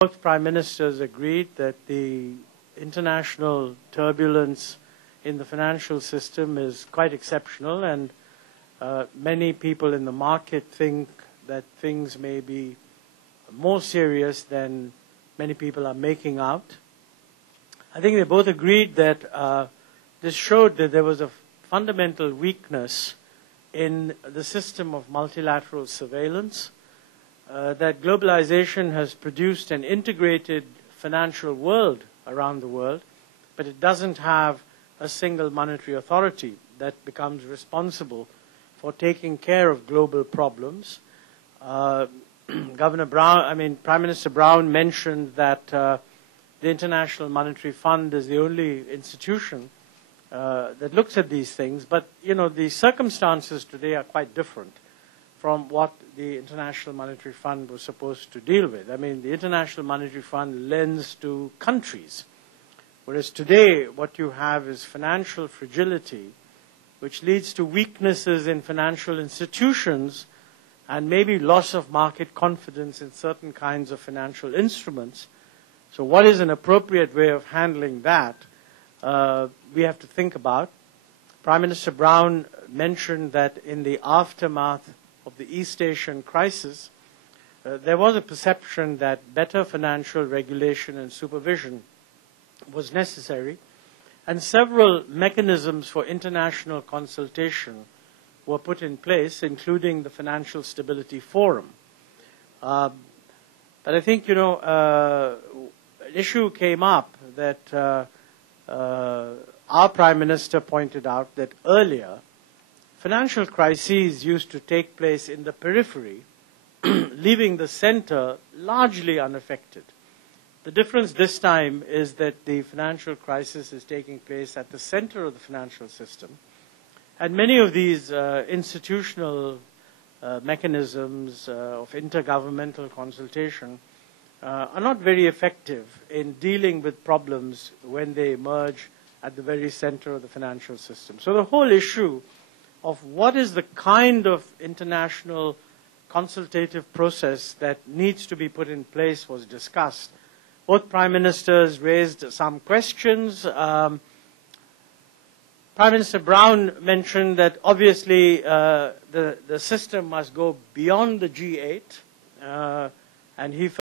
Both Prime Ministers agreed that the international turbulence in the financial system is quite exceptional, and many people in the market think that things may be more serious than many people are making out. I think they both agreed that this showed that there was a fundamental weakness in the system of multilateral surveillance, that globalization has produced an integrated financial world around the world, but it doesn't have a single monetary authority that becomes responsible for taking care of global problems. Prime Minister Brown mentioned that the International Monetary Fund is the only institution that looks at these things, but the circumstances today are quite different from what the International Monetary Fund was supposed to deal with. The International Monetary Fund lends to countries, whereas today what you have is financial fragility, which leads to weaknesses in financial institutions and maybe loss of market confidence in certain kinds of financial instruments. So what is an appropriate way of handling that? We have to think about. Prime Minister Brown mentioned that in the aftermath of the East Asian crisis, there was a perception that better financial regulation and supervision was necessary, and several mechanisms for international consultation were put in place, including the Financial Stability Forum. But I think, an issue came up that our Prime Minister pointed out that earlier, financial crises used to take place in the periphery, leaving the center largely unaffected. The difference this time is that the financial crisis is taking place at the center of the financial system, and many of these institutional mechanisms of intergovernmental consultation are not very effective in dealing with problems when they emerge at the very center of the financial system. So the whole issue of what is the kind of international consultative process that needs to be put in place was discussed. Both Prime Ministers raised some questions. Prime Minister Brown mentioned that obviously the system must go beyond the G8, and he